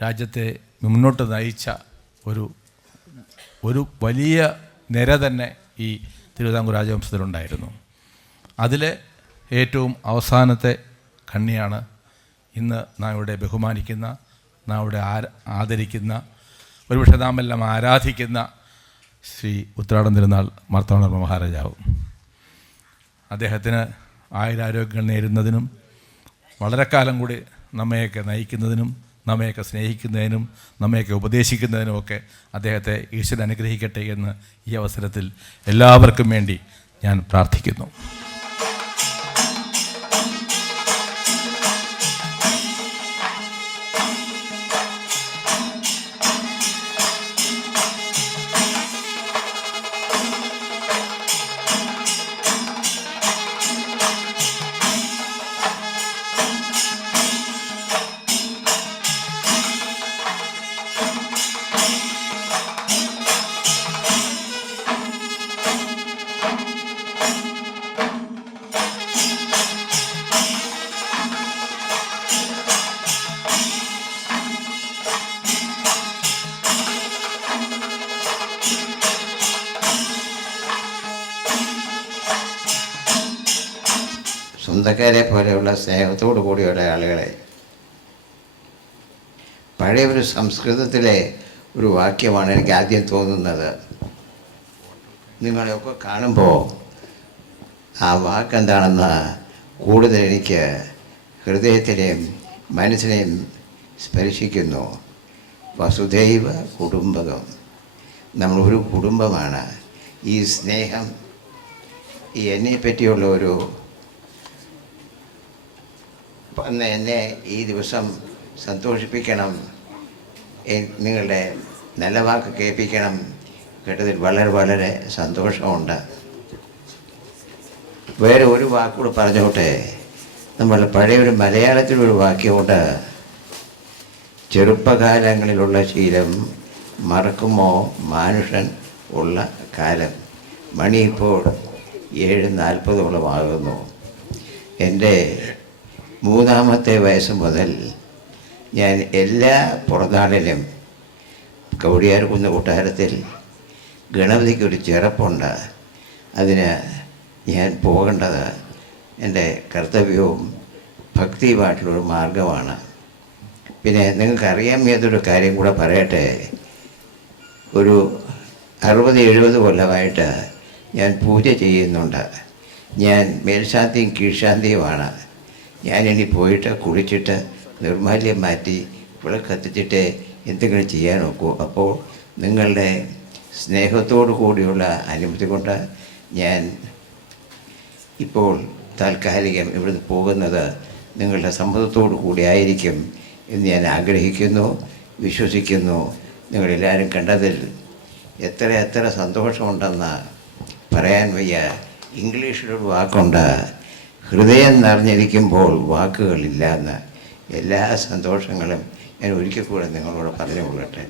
രാജ്യത്തെ മുന്നോട്ട് നയിച്ച ഒരു വലിയ നിര തന്നെ ഈ തിരുവിതാംകൂർ രാജവംശത്തിലുണ്ടായിരുന്നു. അതിലെ ഏറ്റവും അവസാനത്തെ കണ്ണിയാണ് ഇന്ന് നാം ഇവിടെ ബഹുമാനിക്കുന്ന, നാം ഇവിടെ ആദരിക്കുന്ന, ഒരുപക്ഷെ നാം എല്ലാം ആരാധിക്കുന്ന ശ്രീ ഉത്രാടം തിരുനാൾ മാർത്താണ്ഡവർമ്മ മഹാരാജാവ്. അദ്ദേഹത്തിന് ആയുരാരോഗ്യങ്ങൾ നേരുന്നതിനും വളരെ കാലം കൂടി നമ്മയൊക്കെ നയിക്കുന്നതിനും നമ്മയൊക്കെ സ്നേഹിക്കുന്നതിനും നമ്മയൊക്കെ ഉപദേശിക്കുന്നതിനുമൊക്കെ അദ്ദേഹത്തെ ഈശ്വരൻ അനുഗ്രഹിക്കട്ടെ എന്ന് ഈ അവസരത്തിൽ എല്ലാവർക്കും വേണ്ടി ഞാൻ പ്രാർത്ഥിക്കുന്നു. സ്വന്തക്കാരെ പോലെയുള്ള സ്നേഹത്തോടു കൂടിയുള്ള ആളുകളെ, പഴയ ഒരു സംസ്കൃതത്തിലെ ഒരു വാക്യമാണ് എനിക്ക് ആദ്യം തോന്നുന്നത്. നിങ്ങളെയൊക്കെ കാണുമ്പോൾ ആ വാക്കെന്താണെന്ന് കൂടുതൽ എനിക്ക് ഹൃദയത്തിനെയും മനസ്സിനെയും സ്പർശിക്കുന്നു. വസുധൈവ കുടുംബകം. നമ്മളൊരു കുടുംബമാണ്. ഈ സ്നേഹം, ഈ എന്നെ പറ്റിയുള്ള ഒരു എന്നെ ഈ ദിവസം സന്തോഷിപ്പിക്കണം, നിങ്ങളുടെ നല്ല വാക്ക് കേൾപ്പിക്കണം കേട്ടതിൽ വളരെ വളരെ സന്തോഷമുണ്ട്. വേറെ ഒരു വാക്കുകൂടെ പറഞ്ഞോട്ടെ. നമ്മൾ പഴയൊരു മലയാളത്തിലൊരു വാക്യമുണ്ട്, ചെറുപ്പകാലങ്ങളിലുള്ള ശീലം മറക്കുമോ മാനുഷൻ ഉള്ള കാലം. മണി ഇപ്പോൾ 7:40 ആകുന്നു. എൻ്റെ 3ാമത്തെ വയസ്സ് മുതൽ ഞാൻ എല്ലാ പുറനാളിലും കവടിയാർകുന്ന് കൊട്ടാരത്തിൽ ഗണപതിക്കൊരു ചെറുപ്പുണ്ട്. അതിന് ഞാൻ പോകേണ്ടത് എൻ്റെ കർത്തവ്യവും ഭക്തിയുമായിട്ടുള്ളൊരു മാർഗമാണ്. പിന്നെ നിങ്ങൾക്കറിയാൻ മേതൊരു കാര്യം കൂടെ പറയട്ടെ. ഒരു 60-70 കൊല്ലമായിട്ട് ഞാൻ പൂജ ചെയ്യുന്നുണ്ട്. ഞാൻ മേൽശാന്തിയും കീഴ്ശാന്തിയുമാണ്. ഞാനിനി പോയിട്ട് കുളിച്ചിട്ട് നിർമാല്യം മാറ്റി വിളക്ക് കത്തിച്ചിട്ട് എന്തെങ്കിലും ചെയ്യാൻ നോക്കൂ. അപ്പോൾ നിങ്ങളുടെ സ്നേഹത്തോടു കൂടിയുള്ള അനുമതി കൊണ്ട് ഞാൻ ഇപ്പോൾ താൽക്കാലികം ഇവിടുന്ന് പോകുന്നത് നിങ്ങളുടെ സമ്മതത്തോടു കൂടി ആയിരിക്കും എന്ന് ഞാൻ ആഗ്രഹിക്കുന്നു, വിശ്വസിക്കുന്നു. നിങ്ങളെല്ലാവരും കണ്ടതിൽ എത്ര സന്തോഷമുണ്ടെന്ന് പറയാൻ വയ്യ. ഇംഗ്ലീഷിലൊരു വാക്കുണ്ട്, ഹൃദയം നിറഞ്ഞിരിക്കുമ്പോൾ വാക്കുകളില്ല എന്ന്. എല്ലാ സന്തോഷങ്ങളും ഞാൻ ഒരിക്കൽ കൂടെ നിങ്ങളോട് പറഞ്ഞു കൊള്ളട്ടെ.